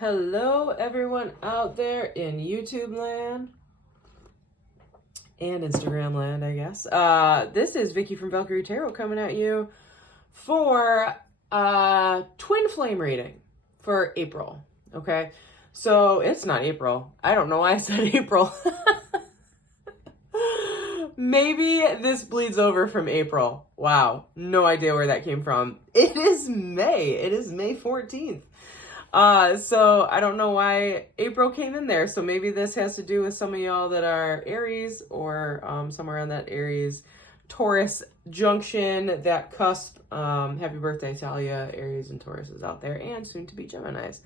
Hello, everyone out there in YouTube land and Instagram land, I guess. This is Vicky from Valkyrie Tarot coming at you for Twinflame reading for April. Okay, so it's not April. I don't know why I said April. Maybe this bleeds over from April. Wow, no idea where that came from. It is May. It is May 14th. So I don't know why April came in there. So maybe this has to do with some of y'all that are Aries or somewhere on that Aries Taurus junction, that cusp. Happy birthday to all you Aries and Tauruses out there, and soon to be Geminis.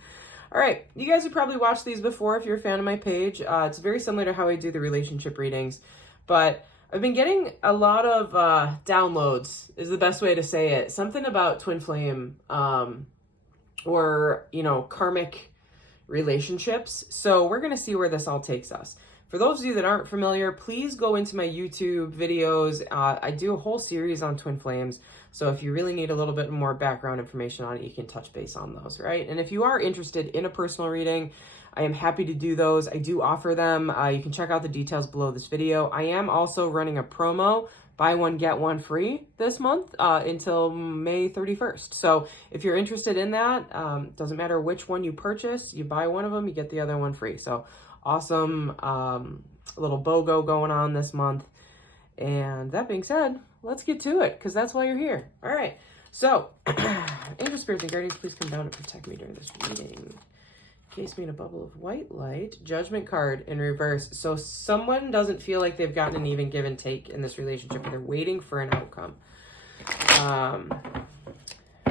All right, you guys have probably watched these before if you're a fan of my page. It's very similar to how I do the relationship readings, but I've been getting a lot of downloads, is the best way to say it. Something about twin flame, or, karmic relationships. So we're going to see where this all takes us. For those of you that aren't familiar, please go into my YouTube videos. I do a whole series on twin flames. So if you really need a little bit more background information on it, you can touch base on those, right? And if you are interested in a personal reading, I am happy to do those. I do offer them. You can check out the details below this video. I am also running a promo, buy one, get one free this month until May 31st. So if you're interested in that, doesn't matter which one you purchase, you buy one of them, you get the other one free. So awesome little BOGO going on this month. And that being said, let's get to it, because that's why you're here. All right. So angel spirits and guardians, please come down and protect me during this reading. Case me in a bubble of white light. Judgment card in reverse. So someone doesn't feel like they've gotten an even give and take in this relationship, and they're waiting for an outcome.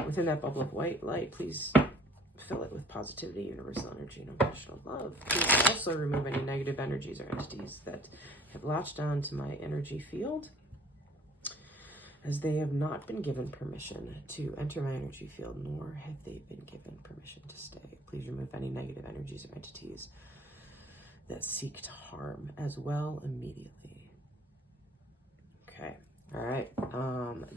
Within that bubble of white light, please fill it with positivity, universal energy, and unconditional love. Please also remove any negative energies or entities that have latched on to my energy field, as they have not been given permission to enter my energy field, nor have they been given permission to stay. Please remove any negative energies or entities that seek to harm as well immediately. Okay. All right.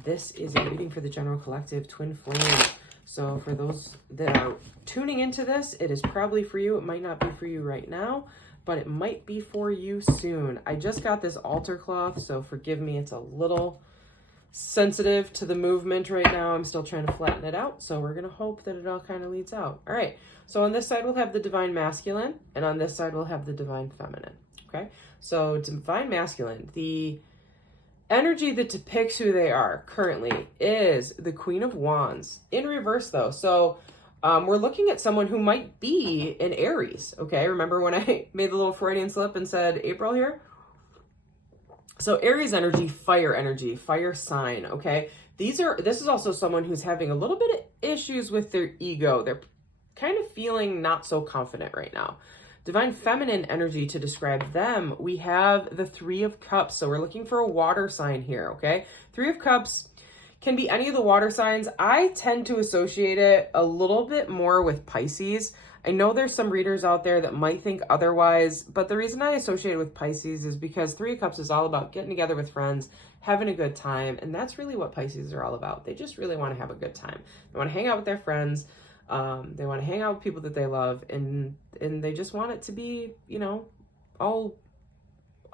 This is a reading for the general collective twin flame. So for those that are tuning into this, it is probably for you. It might not be for you right now, but it might be for you soon. I just got this altar cloth, so forgive me. It's a little sensitive to the movement right now. I'm still trying to flatten it out, so we're going to hope that it all kind of leads out. All right, so on this side we'll have the divine masculine, and on this side we'll have the divine feminine. Okay, so divine masculine, the energy that depicts who they are currently is the Queen of Wands in reverse, though. So we're looking at someone who might be an Aries. Okay, remember when I made the little Freudian slip and said April here? So Aries energy, fire sign, okay? This is also someone who's having a little bit of issues with their ego. They're kind of feeling not so confident right now. Divine feminine energy, to describe them, we have the Three of Cups. So we're looking for a water sign here, okay? Three of Cups can be any of the water signs. I tend to associate it a little bit more with Pisces. I know there's some readers out there that might think otherwise, but the reason I associate it with Pisces is because Three of Cups is all about getting together with friends, having a good time, and that's really what Pisces are all about. They just really want to have a good time. They want to hang out with their friends. They want to hang out with people that they love, and they just want it to be, all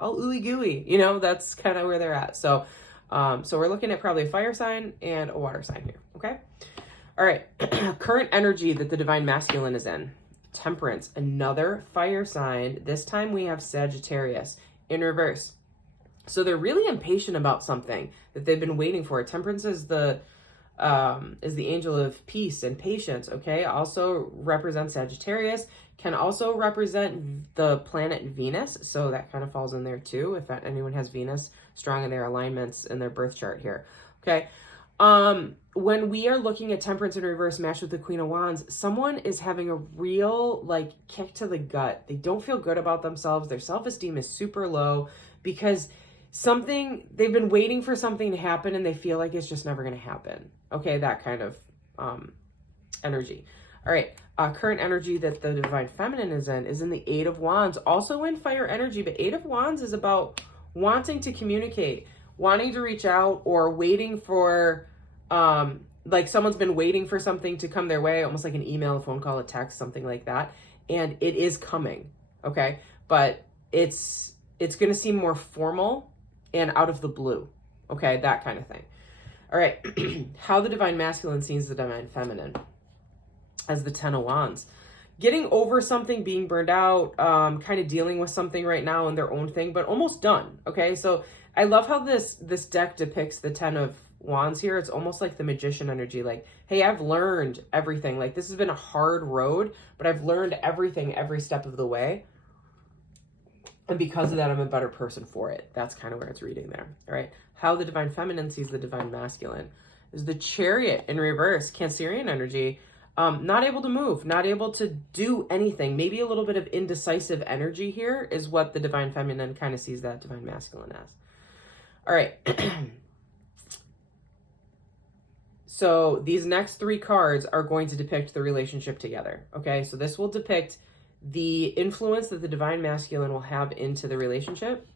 ooey gooey. That's kind of where they're at. So we're looking at probably a fire sign and a water sign here. Okay. All right. Current energy that the divine masculine is in. Temperance, another fire sign. This time we have Sagittarius in reverse. So they're really impatient about something that they've been waiting for. Temperance is the angel of peace and patience. Okay. Also represents Sagittarius, can also represent the planet Venus. So that kind of falls in there too, if anyone has Venus strong in their alignments in their birth chart here. Okay. When we are looking at Temperance in reverse matched with the Queen of Wands, someone is having a real kick to the gut. They don't feel good about themselves. Their self-esteem is super low because they've been waiting for something to happen and they feel like it's just never going to happen. Okay. That kind of, energy. All right. Current energy that the divine feminine is in the Eight of Wands, also in fire energy, but Eight of Wands is about wanting to communicate, wanting to reach out, or waiting for like someone's been waiting for something to come their way, almost like an email, a phone call, a text, something like that. And it is coming, okay? But it's going to seem more formal and out of the blue, okay? That kind of thing. All right, how the Divine Masculine sees the Divine Feminine as the Ten of Wands. Getting over something, being burned out, kind of dealing with something right now in their own thing, but almost done, okay? So I love how this deck depicts the Ten of Wands here. It's almost like the Magician energy, like, hey, I've learned everything. Like, this has been a hard road, but I've learned everything every step of the way. And because of that, I'm a better person for it. That's kind of where it's reading there, all right? How the Divine Feminine sees the Divine Masculine is the Chariot in reverse, Cancerian energy. Not able to move, not able to do anything. Maybe a little bit of indecisive energy here is what the Divine Feminine kind of sees that Divine Masculine as. All right. So these next three cards are going to depict the relationship together, okay? So this will depict the influence that the Divine Masculine will have into the relationship.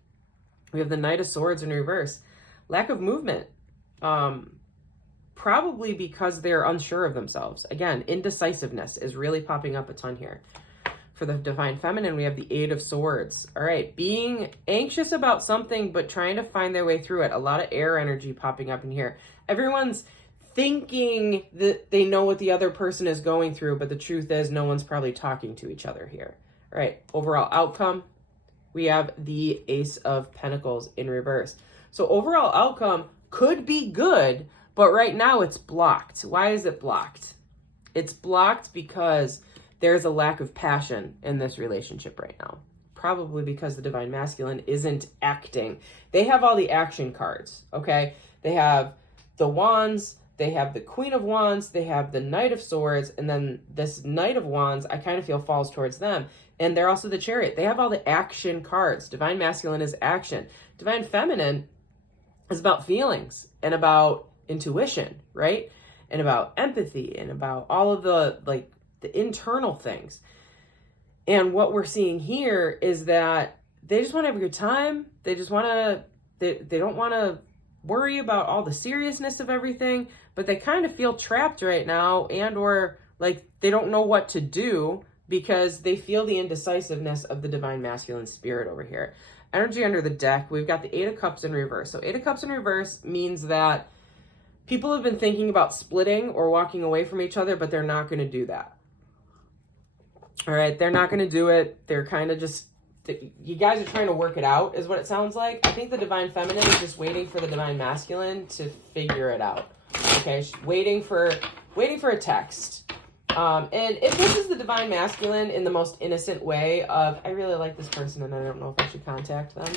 We have the Knight of Swords in reverse. Lack of movement. Probably because they're unsure of themselves. Again, indecisiveness is really popping up a ton here. For the Divine Feminine, we have the Eight of Swords. All right, being anxious about something, but trying to find their way through it. A lot of air energy popping up in here. Everyone's thinking that they know what the other person is going through, but the truth is no one's probably talking to each other here. All right, overall outcome, we have the Ace of Pentacles in reverse. So overall outcome could be good, but right now it's blocked. Why is it blocked? It's blocked because there's a lack of passion in this relationship right now. Probably because the Divine Masculine isn't acting. They have all the action cards, okay? They have the Wands, they have the Queen of Wands, they have the Knight of Swords, and then this Knight of Wands, I kind of feel falls towards them. And they're also the Chariot. They have all the action cards. Divine Masculine is action. Divine Feminine is about feelings and about intuition, right? And about empathy and about all of the, like, the internal things. And what we're seeing here is that they just want to have a good time. They just want to, they don't want to worry about all the seriousness of everything, but they kind of feel trapped right now, and or like they don't know what to do because they feel the indecisiveness of the Divine Masculine spirit over here. Energy under the deck, we've got the Eight of Cups in reverse. So Eight of Cups in reverse means that people have been thinking about splitting or walking away from each other, but they're not going to do that. All right, they're not going to do it. They're kind of just, you guys are trying to work it out is what it sounds like. I think the Divine Feminine is just waiting for the Divine Masculine to figure it out. Okay, she's waiting for a text. And if this is the Divine Masculine in the most innocent way of, I really like this person and I don't know if I should contact them,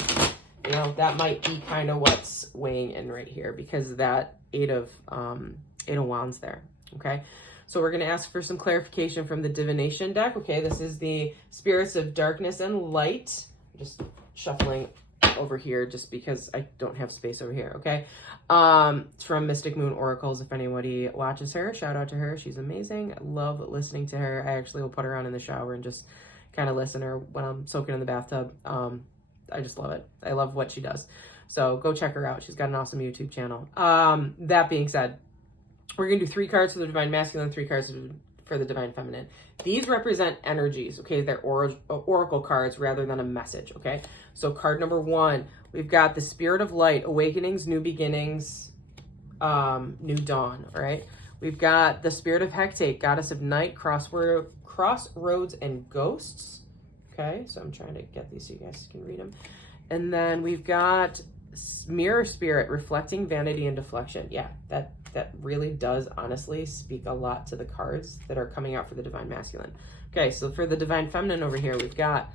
you know, that might be kind of what's weighing in right here because of that Eight of Wands there, okay? So we're going to ask for some clarification from the Divination deck. Okay, this is the Spirits of Darkness and Light. I'm just shuffling over here just because I don't have space over here, okay? It's from Mystic Moon Oracles. If anybody watches her, shout out to her. She's amazing. I love listening to her. I actually will put her on in the shower and just kind of listen to her when I'm soaking in the bathtub. I just love it. I love what she does. So go check her out. She's got an awesome YouTube channel. That being said, we're going to do 3 cards for the Divine Masculine, 3 cards for the Divine Feminine. These represent energies, okay? They're oracle cards rather than a message, okay? So card number 1, we've got the Spirit of Light, Awakenings, New Beginnings, New Dawn, all right? We've got the Spirit of Hecate, Goddess of Night, Crossroads, and Ghosts, okay? So I'm trying to get these so you guys can read them. And then we've got Mirror Spirit, Reflecting, Vanity, and Deflection. Yeah, that really does honestly speak a lot to the cards that are coming out for the Divine Masculine. Okay, so for the Divine Feminine over here, we've got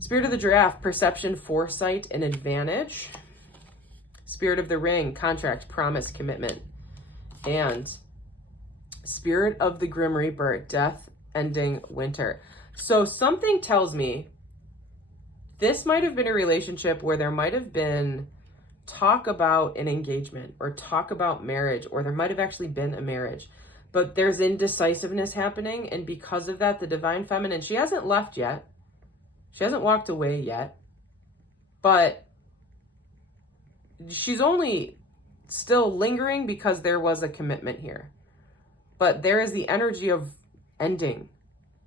Spirit of the Giraffe, Perception, Foresight, and Advantage. Spirit of the Ring, Contract, Promise, Commitment. And Spirit of the Grim Reaper, Death, Ending, Winter. So something tells me this might have been a relationship where there might have been talk about an engagement or talk about marriage, or there might have actually been a marriage, but there's indecisiveness happening. And because of that, the Divine Feminine, she hasn't left yet. She hasn't walked away yet, but she's only still lingering because there was a commitment here. but there is the energy of ending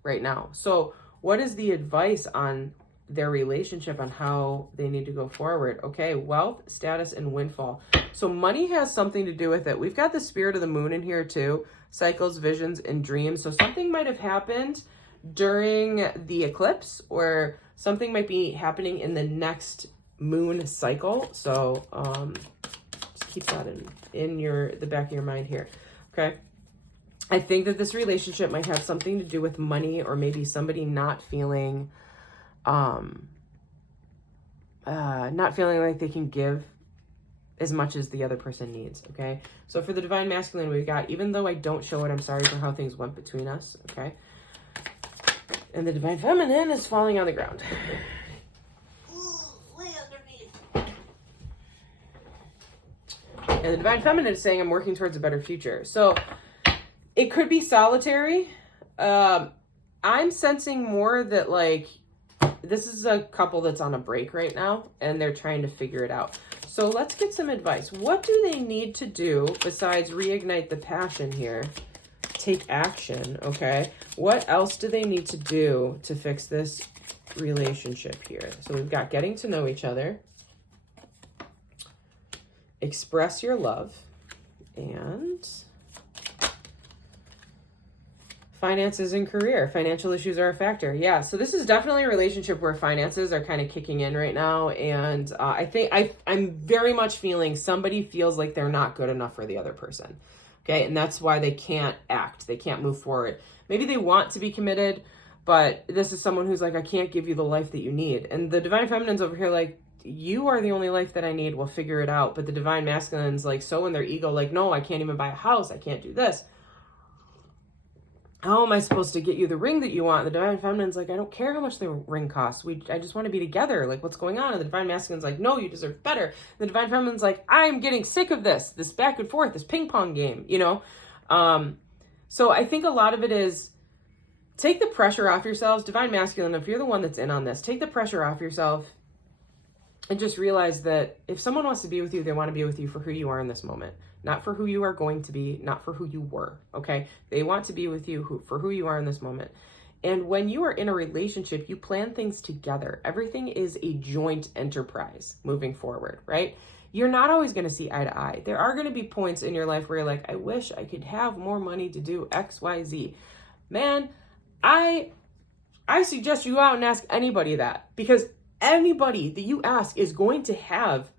right now. So what is the advice on their relationship, on how they need to go forward? Okay, wealth, status, and windfall. So money has something to do with it. We've got the spirit of the moon in here too, cycles, visions, and dreams. So something might have happened during the eclipse, or something might be happening in the next moon cycle. So just keep that in the back of your mind here. Okay, I think that this relationship might have something to do with money, or maybe somebody not feeling like they can give as much as the other person needs. Okay, so for the divine masculine, we've got, even though I don't show it, I'm sorry for how things went between us. Okay, and the divine feminine is falling on the ground. And the divine feminine is saying, I'm working towards a better future. So it could be solitary. I'm sensing more that, like, this is a couple that's on a break right now and they're trying to figure it out. So let's get some advice. What do they need to do besides reignite the passion here? Take action, okay? What else do they need to do to fix this relationship here? So we've got getting to know each other, express your love, and finances and career. Financial issues are a factor. Yeah, so this is definitely a relationship where finances are kind of kicking in right now. And I think I'm very much feeling somebody feels like they're not good enough for the other person. Okay, and that's why they can't act. They can't move forward. Maybe they want to be committed, but this is someone who's like, I can't give you the life that you need. And the divine feminine's over here like, you are the only life that I need. We'll figure it out. But the divine masculine's like, so in their ego, like, no, I can't even buy a house. I can't do this. How am I supposed to get you the ring that you want? The divine feminine's like, I don't care how much the ring costs. I just want to be together. Like, what's going on? And the divine masculine's like, no, you deserve better. And the divine feminine's like, I'm getting sick of this back and forth, this ping pong game, you know? So I think a lot of it is, take the pressure off yourselves. Divine masculine, if you're the one that's in on this, take the pressure off yourself and just realize that if someone wants to be with you, they want to be with you for who you are in this moment. Not for who you are going to be, not for who you were, okay? They want to be with you for who you are in this moment. And when you are in a relationship, you plan things together. Everything is a joint enterprise moving forward, right? You're not always going to see eye to eye. There are going to be points in your life where you're like, I wish I could have more money to do X, Y, Z. Man, I suggest you go out and ask anybody that, because anybody that you ask is going to have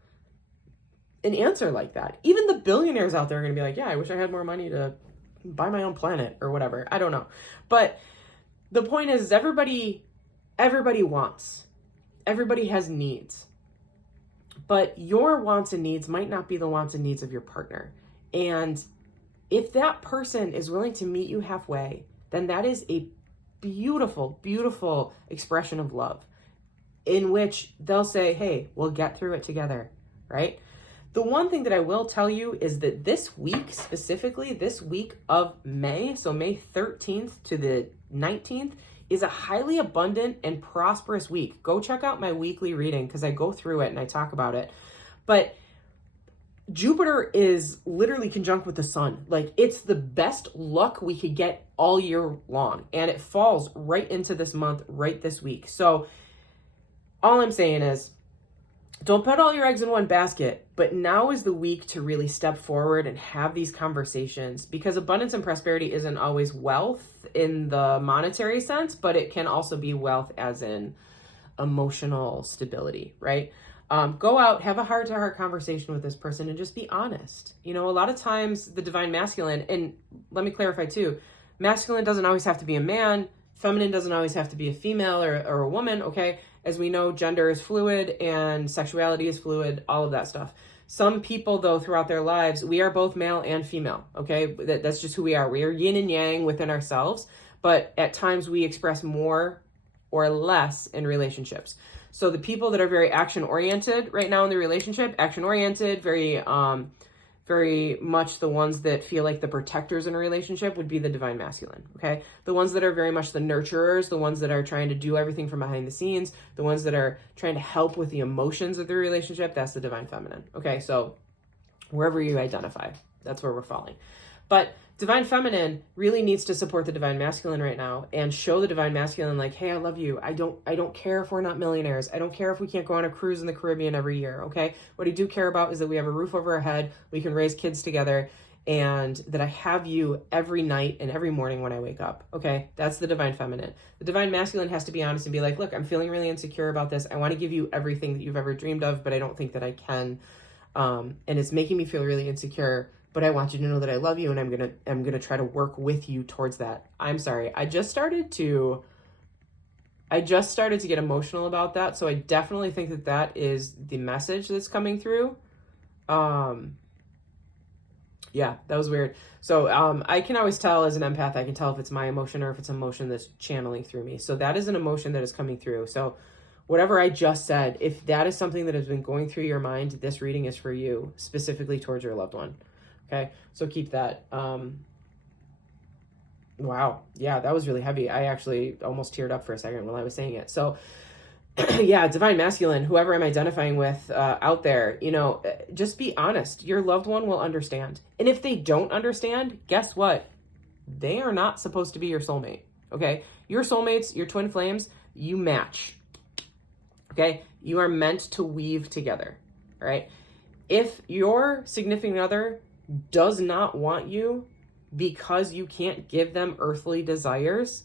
an answer like that. Even the billionaires out there are going to be like, yeah, I wish I had more money to buy my own planet or whatever. I don't know. But the point is, everybody wants. Everybody has needs. But your wants and needs might not be the wants and needs of your partner. And if that person is willing to meet you halfway, then that is a beautiful, beautiful expression of love, in which they'll say, hey, we'll get through it together, right? The one thing that I will tell you is that this week, specifically this week of May, so May 13th to the 19th, is a highly abundant and prosperous week. Go check out my weekly reading because I go through it and I talk about it. But Jupiter is literally conjunct with the sun. Like, it's the best luck we could get all year long. And it falls right into this month, right this week. So all I'm saying is, don't put all your eggs in one basket, but now is the week to really step forward and have these conversations, because abundance and prosperity isn't always wealth in the monetary sense, but it can also be wealth as in emotional stability, right? Go out, have a heart-to-heart conversation with this person and just be honest. You know, a lot of times the divine masculine, and let me clarify too, masculine doesn't always have to be a man, feminine doesn't always have to be a female or a woman, okay? As we know, gender is fluid and sexuality is fluid, all of that stuff. Some people, though, throughout their lives, we are both male and female, okay? That's just who we are. We are yin and yang within ourselves, but at times we express more or less in relationships. So the people that are very action-oriented right now in the relationship, action-oriented, very much the ones that feel like the protectors in a relationship would be the divine masculine, okay? The ones that are very much the nurturers, the ones that are trying to do everything from behind the scenes, the ones that are trying to help with the emotions of the relationship, that's the divine feminine, okay? So wherever you identify, that's where we're falling. But Divine Feminine really needs to support the Divine Masculine right now and show the Divine Masculine like, hey, I love you. I don't care if we're not millionaires. I don't care if we can't go on a cruise in the Caribbean every year, okay? What I do care about is that we have a roof over our head, we can raise kids together, and that I have you every night and every morning when I wake up, okay? That's the Divine Feminine. The Divine Masculine has to be honest and be like, look, I'm feeling really insecure about this. I want to give you everything that you've ever dreamed of, but I don't think that I can. And it's making me feel really insecure. But I want you to know that I love you, and I'm gonna try to work with you towards that. I'm sorry. I just started to get emotional about that. So I definitely think that that is the message that's coming through. Yeah, that was weird. So I can always tell as an empath, I can tell if it's my emotion or if it's emotion that's channeling through me. So that is an emotion that is coming through. So whatever I just said, if that is something that has been going through your mind, this reading is for you, specifically towards your loved one. Okay, so keep that. Wow, yeah, that was really heavy. I actually almost teared up for a second while I was saying it. So yeah, Divine Masculine, whoever I'm identifying with out there, you know, just be honest. Your loved one will understand. And if they don't understand, guess what? They are not supposed to be your soulmate, okay? Your soulmates, your twin flames, you match, okay? You are meant to weave together, all right? If your significant other does not want you because you can't give them earthly desires,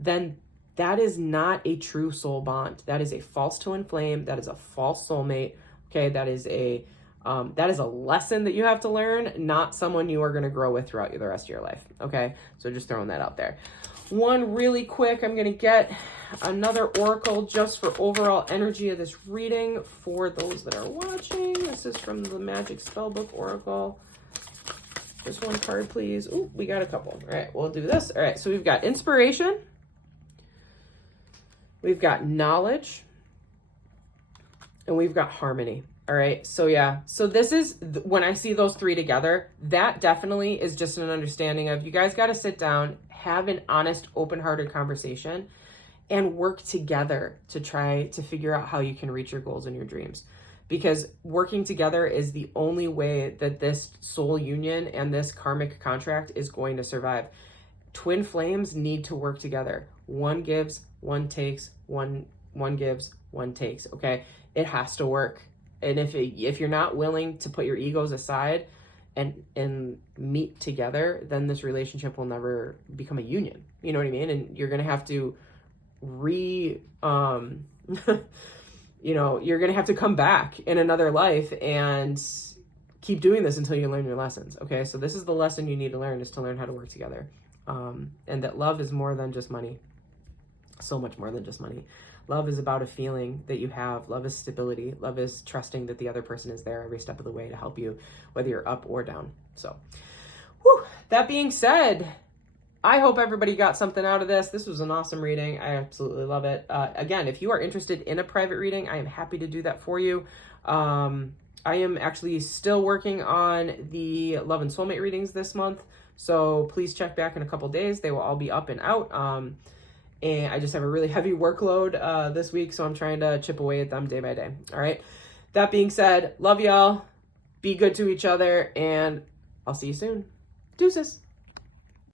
then that is not a true soul bond. That is a false twin flame. That is a false soulmate. Okay, that is a lesson that you have to learn, not someone you are going to grow with throughout the rest of your life. Okay, so just throwing that out there. One really quick, I'm going to get another oracle just for overall energy of this reading for those that are watching. This is from the Magic Spellbook Oracle. Just one card, please. Ooh, we got a couple. All right, we'll do this. All right, so we've got inspiration. We've got knowledge. And we've got harmony. All right, so yeah. So this is, when I see those three together, that definitely is just an understanding of you guys got to sit down, have an honest, open-hearted conversation, and work together to try to figure out how you can reach your goals and your dreams. Because working together is the only way that this soul union and this karmic contract is going to survive. Twin flames need to work together. One gives, one takes, one gives, one takes, okay? It has to work. And if you're not willing to put your egos aside and meet together, then this relationship will never become a union. You know what I mean? And you're going to have to you know, you're going to have to come back in another life and keep doing this until you learn your lessons. Okay. So this is the lesson you need to learn, is to learn how to work together. And that love is more than just money. So much more than just money. Love is about a feeling that you have. Love is stability. Love is trusting that the other person is there every step of the way to help you, whether you're up or down. So, that being said, I hope everybody got something out of this. This was an awesome reading. I absolutely love it. Again, if you are interested in a private reading, I am happy to do that for you. I am actually still working on the Love and Soulmate readings this month. So please check back in a couple days. They will all be up and out. And I just have a really heavy workload this week, so I'm trying to chip away at them day by day. All right. That being said, love y'all. Be good to each other, and I'll see you soon. Deuces.